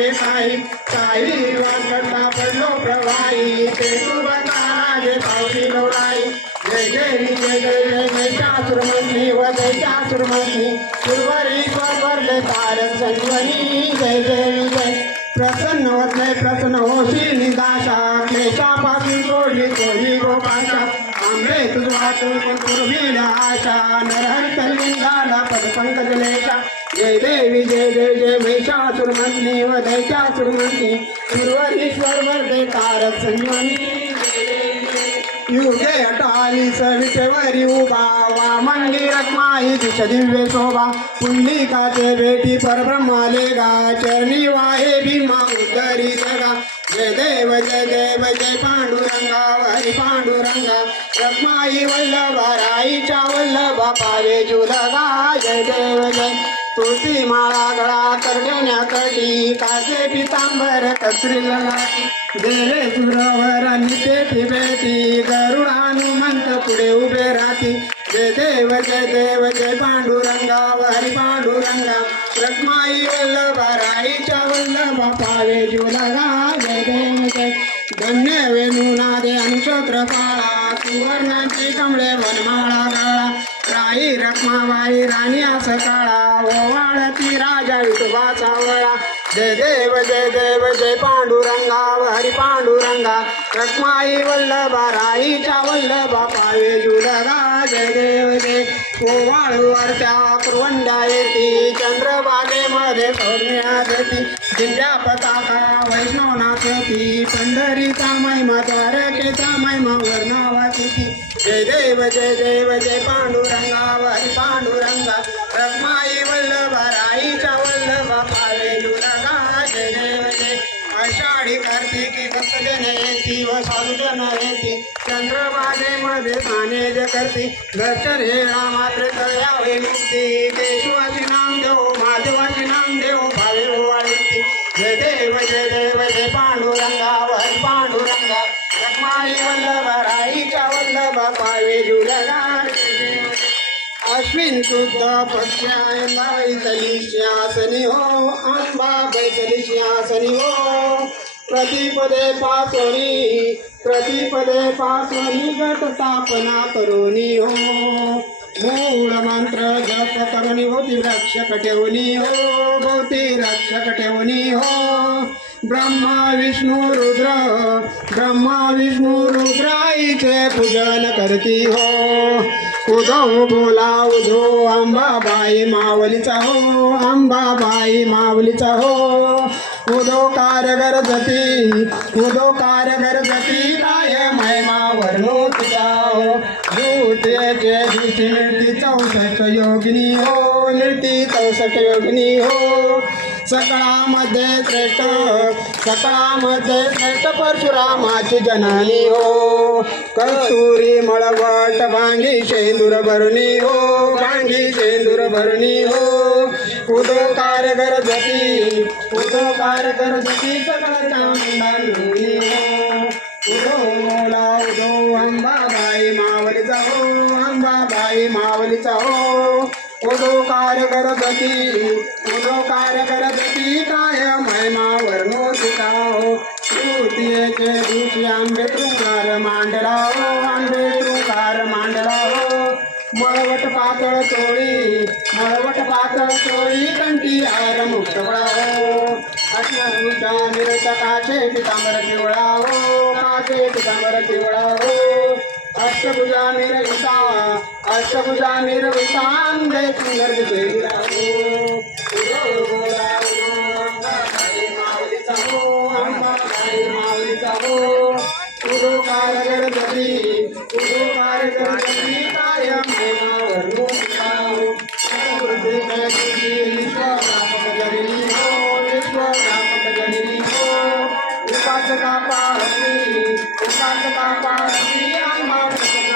करावे काही काही वाटता पडलो प्रवाही ते तू बताजे पावसी लोळाई जय जय जय जय जय महिषासुरमर्दिनी व दैत्यासुरमर्दिनी सुरवरीश्वर वरदे तारक संजीवनी जय जय जय प्रसन्न होत नाही प्रसन्न होशील निदाशा क्लेशापासून सोडली कोणी गोपाशा आंबे तुझ वाचून पूर्वीला आशा नरहर कलिंगाला पद पंकज लेशा जय देवी जय जय जय महिषासुरमर्दिनी व दैत्यासुरमर्दिनी सुरवरीश्वर वरदे तारक संजीवनी युगे अटाली सवितेवरी उभा वामंगी रखमाई दिश दिव्य शोभा पुंडलिकाचे भेटी परब्रह्माले गा चरणी वाहे भीमा उद्धरी जगा जय देव जय देव जय पांडुरंगा हरी पांडुरंगा रखमाई वल्लभा राईच्या वल्लभा पावे जुलगा जय देव जय तुळशी माळा गळा करण्याच्या कटी कासे पितांबर कत्री लाटी गेले सुरवर निते बेटी गरुड हनुमंत पुढे उभे राहती जय देव जय पांडुरंगा हरी पांडुरंगा रखमाई वल्लभा राईच्या वल्लभा पावे जुलगा जय देव जय धन्य वेणुनादे अनुक्षत्र काळा सुवर्णाची कमळे वनमाळा गाळा राई रखमाबाई राणी आस काळा ओवाळती राजा विठोबाचा वळा जय देव जय पांडुरंगा हरी पांडुरंगा रखमाई वल्लभा राईच्या वल्लभा पावे जुलगा जय देव जय ओवाळूवरच्या कुरवंड्या येती चंद्रभागेमध्ये सोडण्यात येती दिव्या पताका वैष्णव नाचती पंढरीचा महिमा द्वारकेचा महिमा वर्णावाची जय देव जय पांडुरंगा हरी पांडुरंगा रखमाई वल्लभा राईच्या वल्लभा पावे जुलगा जय देव जय आषाढी कार्तिकी भक्तजन येती व साधुजन येती चंद्रभागेमध्ये स्नाने जे करती दर्शन हेळा मात्र तळ्यावे मुक्ती केशवाची नाम देव महादेवाची नाम देव भावे ओवाळती जय देव जय पांडुरंगा हरी पांडुरंगा रखमाई वल्लभा राईच्या वल्लभा पावे जुलगा अश्विन शुद्ध पक्ष्या बैतली श्यासनी हो आंबा बैतली श्यासनी हो प्रतिपदे पासोनी गट स्थापना करुनी हो मूळ मंत्र जप करुनी होती रक्षक ठेवणी हो भोवती रक्षक ठेवणी हो ब्रह्मा विष्णू रुद्राईचे पूजन करती हो उदो बोला उदो अंबाबाई मावलीचा हो अंबाबाई मावलीचा हो उदो कारगर जती काय महिमा वर्णो तुझा हो भूतेचे दिवशी मिळती 64 योगिनी हो मिळती 64 योगिनी हो सकळामध्ये श्रेष्ठ परशुरामाची जननी हो कस्तुरी मळवट भांगी शेंदूर भरणी हो उदो कारगर जती सकळ चामुंडानी हो उदो अंबाबाई मावलीचा हो उदो कारगर जती काय महिमा वर्णो तुझा हो तृतीयेचे दिवशी आंबे तृंगार मांडला हो मळवट पातळ चोळी कंठी हार मुक्तवळा हो अष्टभुजा निरतकाचे पितांबर पिवळा हो अष्टभुजा निर्विता आंबे सुंदर दिसेला हो उदो कारगर जती काय महिमा वर्णो तुझा हो विश्वव्यापक जननी हो उपासका पाहती आंबा प्रसन्न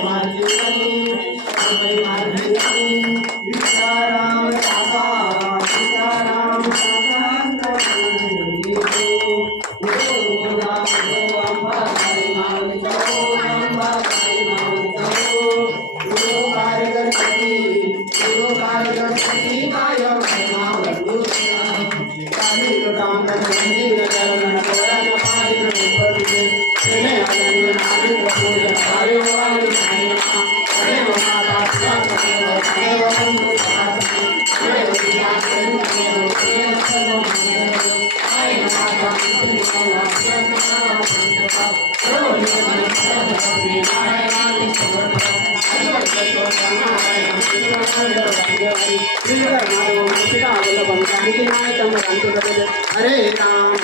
माझी सीताराम काका सीताराम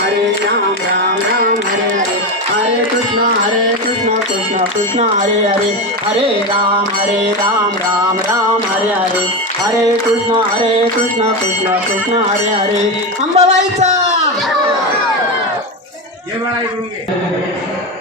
हरे राम राम राम हरे हरे हरे कृष्ण कृष्ण कृष्ण हरे हरे हरे राम राम राम हरे हरे हरे कृष्ण कृष्ण कृष्ण हरे हरे अंबाबाईचा जय बाळा इकडून घे